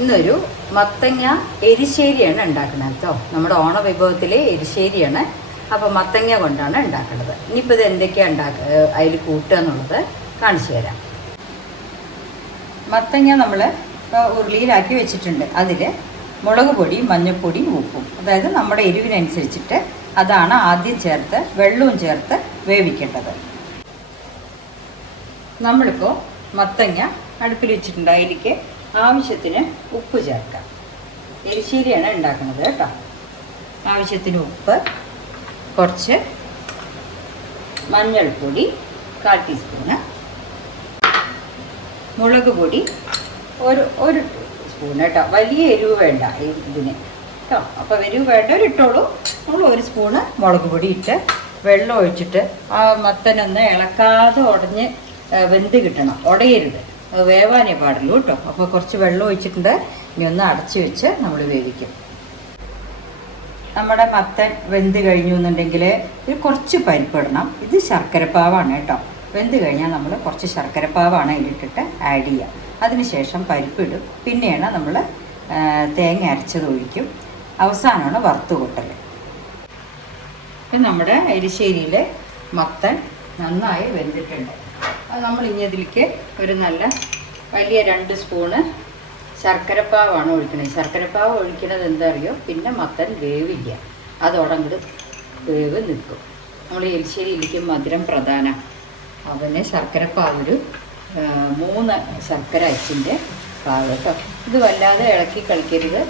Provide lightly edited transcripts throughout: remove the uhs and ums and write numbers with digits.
ഇന്നൊരു മത്തങ്ങ എരിശ്ശേരിയാണ് ഉണ്ടാക്കുന്നത് കേട്ടോ. നമ്മുടെ ഓണ വിഭവത്തിലെ എരിശ്ശേരിയാണ്. അപ്പോൾ മത്തങ്ങ കൊണ്ടാണ് ഉണ്ടാക്കുന്നത്. ഇനിയിപ്പോൾ ഇത് എന്തൊക്കെയാണ് അതിൽ കൂട്ടുക എന്നുള്ളത് കാണിച്ചു തരാം. മത്തങ്ങ നമ്മൾ ഇപ്പോൾ ഉരുളിയിലാക്കി വെച്ചിട്ടുണ്ട്. അതിൽ മുളക് പൊടി, മഞ്ഞൾപ്പൊടി, ഉപ്പും, അതായത് നമ്മുടെ എരിവിനനുസരിച്ചിട്ട് അതാണ് ആദ്യം ചേർത്ത് വെള്ളവും ചേർത്ത് വേവിക്കേണ്ടത്. നമ്മളിപ്പോൾ മത്തങ്ങ അടുപ്പിൽ വെച്ചിട്ടുണ്ട്. അതിലേക്ക് ആവശ്യത്തിന് ഉപ്പ് ചേർക്കാം. എരിശ്ശേരിയാണ് ഉണ്ടാക്കുന്നത് കേട്ടോ. ആവശ്യത്തിന് ഉപ്പ്, കുറച്ച് മഞ്ഞൾപ്പൊടി 1/4 ടീസ്പൂണ്, മുളക് പൊടി ഒരു സ്പൂൺ കേട്ടോ. വലിയ എരിവ് വേണ്ട ഇതിന് കേട്ടോ. അപ്പോൾ എരിവ് വേണ്ടവർ ഇട്ടോളൂ. നമ്മൾ 1 സ്പൂണ് മുളക് പൊടി ഇട്ട് വെള്ളം ഒഴിച്ചിട്ട് ആ മത്തനൊന്ന് ഇളക്കാതെ ഉടഞ്ഞ് വെന്ത് കിട്ടണം. ഉടയരുത്, വേവാനേ പാടുള്ളൂ കേട്ടോ. അപ്പോൾ കുറച്ച് വെള്ളം ഒഴിച്ചിട്ടുണ്ട്. ഇനി ഒന്ന് അടച്ചു വെച്ച് നമ്മൾ വേവിക്കും. നമ്മുടെ മത്തൻ വെന്ത് കഴിഞ്ഞു എന്നുണ്ടെങ്കിൽ ഇത് കുറച്ച് പരിപ്പിടണം. ഇത് ശർക്കരപ്പാവാണ് കേട്ടോ. വെന്ത് കഴിഞ്ഞാൽ നമ്മൾ കുറച്ച് ശർക്കരപ്പാവാണ് ഇതിലിട്ടിട്ട് ആഡ് ചെയ്യുക. അതിനുശേഷം പരിപ്പിടും. പിന്നെയാണ് നമ്മൾ തേങ്ങ അരച്ചത് ഒഴിക്കും. അവസാനമാണ് വറുത്ത് കൂട്ടൽ. ഇപ്പം നമ്മുടെ എരിശ്ശേരിയിൽ മത്തൻ നന്നായി വെന്തിട്ടുണ്ട്. അത് നമ്മൾ ഇനി അതിലേക്ക് ഒരു നല്ല വലിയ 2 സ്പൂണ് ശർക്കരപ്പാവാണ് ഒഴിക്കുന്നത്. ശർക്കരപ്പാവ് ഒഴിക്കുന്നത് എന്താ അറിയോ, പിന്നെ മത്തൻ വേവില്ല, അതോടങ്ങോട്ട് വേവ് നിൽക്കും. നമ്മൾ എരിശ്ശേരിയിലേക്ക് മധുരം പ്രധാനം. അതിന് ശർക്കരപ്പാവ് ഒരു 3 ശർക്കര അച്ചിൻ്റെ പാവ് കേട്ടോ. ഇത് വല്ലാതെ ഇളക്കി കളിക്കരുത്,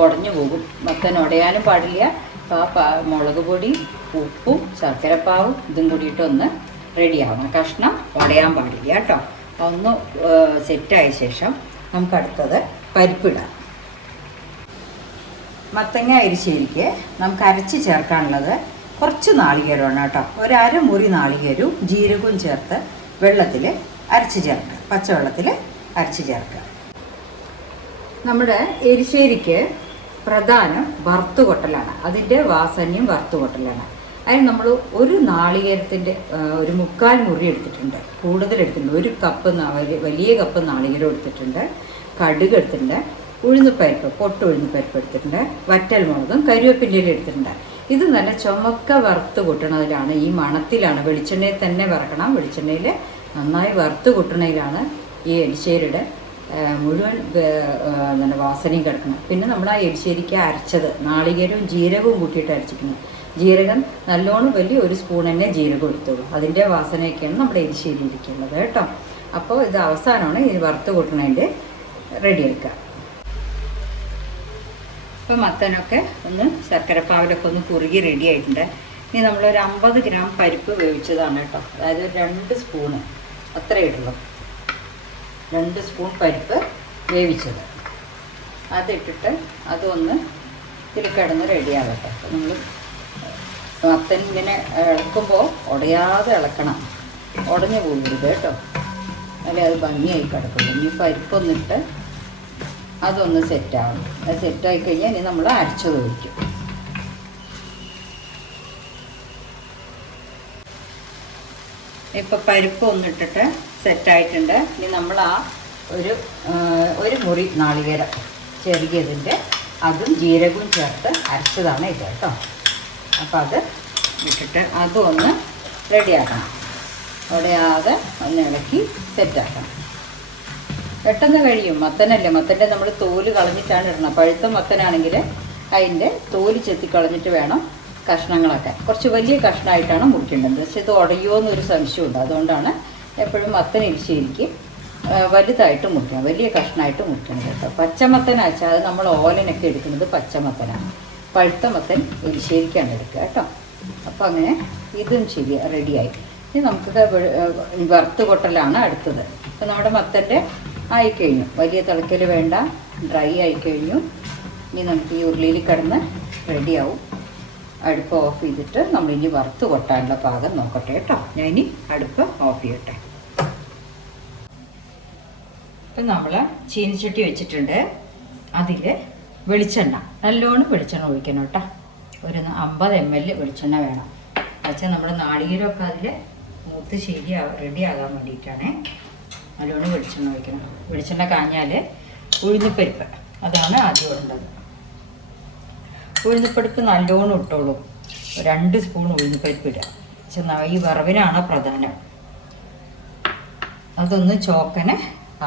ഉടഞ്ഞു പോകും. മത്തൻ ഉടയാനും പാടില്ല. അപ്പോൾ മുളക് പൊടി, ഉപ്പും ശർക്കരപ്പാവും ഇതും കൂടിയിട്ടൊന്ന് റെഡിയാവണം. കഷ്ണം ഉടയാൻ പാടില്ല കേട്ടോ. ഒന്ന് സെറ്റായ ശേഷം നമുക്ക് അടുത്തത് പരിപ്പിടാം. മത്തങ്ങ എരിശ്ശേരിക്ക് നമുക്ക് അരച്ച് ചേർക്കാനുള്ളത് കുറച്ച് നാളികേരമാണ് കേട്ടോ. 1/2 മുറി നാളികേരവും ജീരകവും ചേർത്ത് വെള്ളത്തിൽ അരച്ച് ചേർക്കുക. പച്ചവെള്ളത്തിൽ അരച്ച് ചേർക്കുക. നമ്മുടെ എരിശ്ശേരിക്ക് പ്രധാനം വറുത്തുകൊട്ടലാണ്. അതിൻ്റെ വാസനയും വറുത്തുകൊട്ടലാണ്. അതിന് നമ്മൾ ഒരു നാളികേരത്തിൻ്റെ ഒരു 1/4 മുറി എടുത്തിട്ടുണ്ട്. കൂടുതൽ എടുത്തിട്ടുണ്ട്. 1 കപ്പ് വലിയ കപ്പ് നാളികേരം എടുത്തിട്ടുണ്ട്. കടുക് എടുത്തിട്ടുണ്ട്. ഉഴുന്നുപരിപ്പ്, ഉഴുന്നുപരിപ്പ് എടുത്തിട്ടുണ്ട്. വറ്റൽ മുളകും കരിവേപ്പിൻ്റെയും എടുത്തിട്ടുണ്ട്. ഇത് നല്ല ചുമക്ക വറുത്ത് കൂട്ടണതിലാണ്, ഈ മണത്തിലാണ്. വെളിച്ചെണ്ണയിൽ തന്നെ വറക്കണം. വെളിച്ചെണ്ണയിൽ നന്നായി വറുത്ത് കൂട്ടണതിലാണ് ഈ എരിശ്ശേരിയുടെ മുഴുവൻ നല്ല വാസനയും കിടക്കണം. പിന്നെ നമ്മൾ ആ എരിശ്ശേരിക്ക് അരച്ചത് നാളികേരവും ജീരകവും കൂട്ടിയിട്ട് അരച്ചിട്ടുണ്ട്. ജീരകം നല്ലോണം വലിയ 1 സ്പൂൺ തന്നെ ജീരകം എടുത്തോളൂ. അതിൻ്റെ വാസനയൊക്കെയാണ് നമ്മുടെ എരിശ്ശേരി ഇരിക്കുന്നത് കേട്ടോ. അപ്പോൾ ഇത് അവസാനമാണ് ഈ വറുത്ത് കൂട്ടണതിൻ്റെ റെഡിയാക്കുക. ഇപ്പോൾ മത്തനൊക്കെ ഒന്ന് ശർക്കരപ്പാവിലൊക്കെ ഒന്ന് കുറുകി റെഡി ആയിട്ടുണ്ട്. ഇനി നമ്മളൊരു 50 ഗ്രാം പരിപ്പ് വേവിച്ചതാണ് കേട്ടോ. അതായത് 2 സ്പൂണ് അത്രയേ ഇടുള്ളൂ. 2 സ്പൂൺ പരിപ്പ് വേവിച്ചത് അതിട്ടിട്ട് അതൊന്ന് ഇതിൽ കിടന്ന് റെഡിയാകട്ടെ. നമ്മൾ മത്തൻ ഇങ്ങനെ ഇളക്കുമ്പോൾ ഉടയാതെ ഇളക്കണം, ഉടഞ്ഞു പോകരുത് കേട്ടോ. അല്ലെ അത് ഭംഗിയായി കിടക്കുള്ളൂ. ഇനി പരിപ്പൊന്നിട്ട് അതൊന്ന് സെറ്റാവും. അത് സെറ്റായി കഴിഞ്ഞാൽ ഇനി നമ്മൾ അരച്ചത് ഒഴിക്കും. ഇപ്പം പരിപ്പ് ഒന്നിട്ടിട്ട് സെറ്റായിട്ടുണ്ട്. ഇനി നമ്മൾ ആ ഒരു മുറി നാളികേരം ചെറിയതിൻ്റെ അതും ജീരകവും ചേർത്ത് അരച്ചതാണ് ഇത് കേട്ടോ. അപ്പോൾ അത് ഇട്ടിട്ട് അതും ഒന്ന് റെഡിയാക്കണം. ഉടയാതെ ഒന്ന് ഇളക്കി സെറ്റാക്കണം. പെട്ടെന്ന് കഴിയും. മത്തനല്ലേ, മത്തൻ്റെ നമ്മൾ തോല് കളഞ്ഞിട്ടാണ് ഇടണം. പഴുത്ത മത്തനാണെങ്കിൽ അതിൻ്റെ തോല് ചെത്തി കളഞ്ഞിട്ട് വേണം കഷ്ണങ്ങളൊക്കെ. കുറച്ച് വലിയ കഷ്ണമായിട്ടാണ് മുറിക്കേണ്ടത്. പക്ഷേ ഇത് ഉടയുമോ എന്നൊരു സംശയമുണ്ട്. അതുകൊണ്ടാണ് എപ്പോഴും മത്തൻ എരിശ്ശേരിക്ക് വലുതായിട്ട് മുറിക്കണം, വലിയ കഷ്ണമായിട്ട് മുറിക്കണം കേട്ടോ. പച്ചമത്തനാച്ചാൽ അത് നമ്മൾ ഓലനൊക്കെ എടുക്കുന്നത് പച്ചമത്തനാണ്. പഴുത്ത മത്തൻ എരിശ്ശേരിക്കാണ് എടുക്കുക കേട്ടോ. അപ്പോൾ അങ്ങനെ ഇതും ശരി റെഡിയായി. ഇനി നമുക്കിത് വറുത്ത് കൊട്ടലാണ് അടുത്തത്. അപ്പോൾ നമ്മുടെ മത്തൻ്റെ ആയിക്കഴിഞ്ഞു. വലിയ തിളക്കൽ വേണ്ട, ഡ്രൈ ആയിക്കഴിഞ്ഞു. ഇനി നമുക്ക് ഈ ഉരുളിയിൽ കിടന്ന് റെഡിയാവും. അടുപ്പ് ഓഫ് ചെയ്തിട്ട് നമ്മളിനി വറുത്ത് കൊട്ടാനുള്ള പാകം നോക്കട്ടെ കേട്ടോ. ഞാൻ ഇനി അടുപ്പ് ഓഫ് ചെയ്യട്ടെ. ഇപ്പം നമ്മൾ ചീനിച്ചട്ടി വെച്ചിട്ടുണ്ട്. അതിൽ വെളിച്ചെണ്ണ, നല്ലോണം വെളിച്ചെണ്ണ ഒഴിക്കണം കേട്ടോ. ഒരു 50 ml വെളിച്ചെണ്ണ വേണം. പക്ഷേ നമ്മുടെ നാളികേരമൊക്കെ അതിൽ മൂത്ത് റെഡിയാകാൻ വേണ്ടിയിട്ടാണ്. നല്ലോണം വെളിച്ചെണ്ണ ഒഴിക്കണം. വെളിച്ചെണ്ണ കാഞ്ഞാൽ ഉഴുന്നിപ്പരിപ്പ് അതാണ് ആദ്യം ഇടേണ്ടത്. ഉഴുന്നിപ്പരിപ്പ് നല്ലോണം ഇട്ടോളൂ. 2 സ്പൂൺ ഉഴുന്നിപ്പരിപ്പ് ഇടുക. ഈ വറവിനാണ് പ്രധാനം. അതൊന്ന് ചോക്കനെ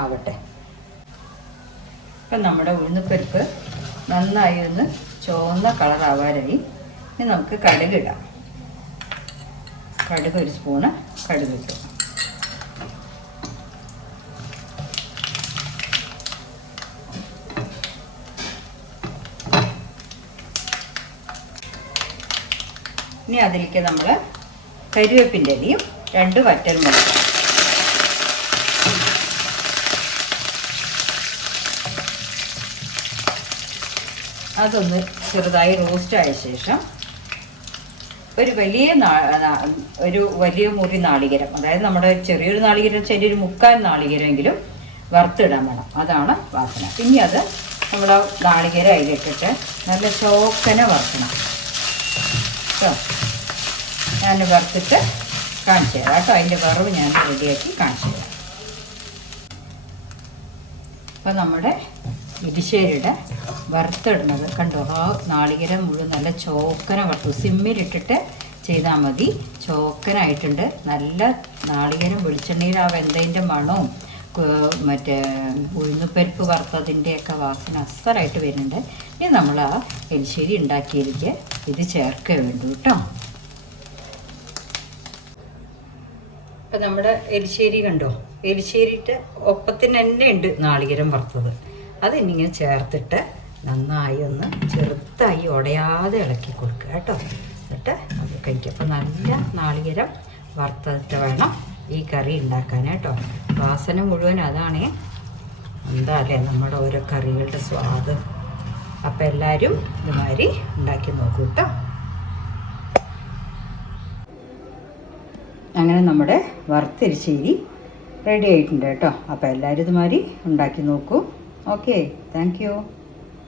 ആവട്ടെ. ഇപ്പം നമ്മുടെ ഉഴുന്നിപ്പരിപ്പ് നന്നായി ഒന്ന് ചുവന്ന കളറാവാനായി ഇനി നമുക്ക് കടുക് ഇടാം. കടുക് 1 സ്പൂണ് കടുക് ഇട്ടു. ഇനി അതിലേക്ക് നമ്മൾ കരിവേപ്പിൻ്റെ ഇലയും 2 വറ്റൽമുളക് അതൊന്ന് ചെറുതായി റോസ്റ്റായ ശേഷം ഒരു വലിയ മുറി നാളികേരം, അതായത് നമ്മുടെ ചെറിയൊരു നാളികേരം ചെറിയൊരു 3/4 നാളികേരമെങ്കിലും വറുത്തിടാൻ വേണം. അതാണ് വാസന. പിന്നെ അത് നമ്മുടെ നാളികേരം അതിലിട്ടിട്ട് നല്ല ചോക്കനെ വറുക്കണം കേട്ടോ. ഞാൻ വറുത്തിട്ട് കാണിച്ചു തരാം കേട്ടോ. അതിൻ്റെ വറവ് ഞാൻ റെഡിയാക്കി കാണിച്ചു തരാം. അപ്പോൾ നമ്മുടെ എരിശ്ശേരിയുടെ വറുത്തിടുന്നത് കണ്ടോ, ആ നാളികേരം മുഴുവൻ നല്ല ചോക്കന വറുത്തു. സിമ്മിലിട്ടിട്ട് ചെയ്താൽ മതി. ചോക്കനായിട്ടുണ്ട്. നല്ല നാളികേരം വെളിച്ചെണ്ണയിൽ ആ വെന്തതിൻ്റെ മണവും മറ്റേ ഉഴുന്നുപരിപ്പ് വറുത്തതിൻ്റെയൊക്കെ വാസന അസറായിട്ട് വരുന്നുണ്ട്. ഇനി നമ്മൾ ആ എരിശ്ശേരി ഉണ്ടാക്കിയതിലേക്ക് ഇത് ചേർക്കുക വേണ്ടു കേട്ടോ. ഇപ്പം നമ്മുടെ എരിശ്ശേരി കണ്ടോ, എരിശ്ശേരിയിട്ട് ഒപ്പത്തിന് തന്നെ ഉണ്ട് നാളികേരം വറുത്തത്. അതിങ്ങനെ ചേർത്തിട്ട് നന്നായി ഒന്ന് ചെറുതായി ഉടയാതെ ഇളക്കി കൊടുക്കുക കേട്ടോ. എന്നിട്ട് അത് കഴിക്കുക. അപ്പോൾ നല്ല നാളികേരം വറുത്തിട്ട് വേണം ഈ കറി ഉണ്ടാക്കാൻ കേട്ടോ. വാസന മുഴുവൻ അതാണ്. എന്താ അല്ലേ നമ്മുടെ ഓരോ കറികളുടെ സ്വാദ്. അപ്പോൾ എല്ലാവരും ഇതുമാതിരി ഉണ്ടാക്കി നോക്കൂ കേട്ടോ. അങ്ങനെ നമ്മുടെ വറുത്തെരിശ്ശേരി റെഡി ആയിട്ടുണ്ട് കേട്ടോ. അപ്പോൾ എല്ലാവരും ഇതുമാതിരി ഉണ്ടാക്കി നോക്കൂ. Okay, thank you.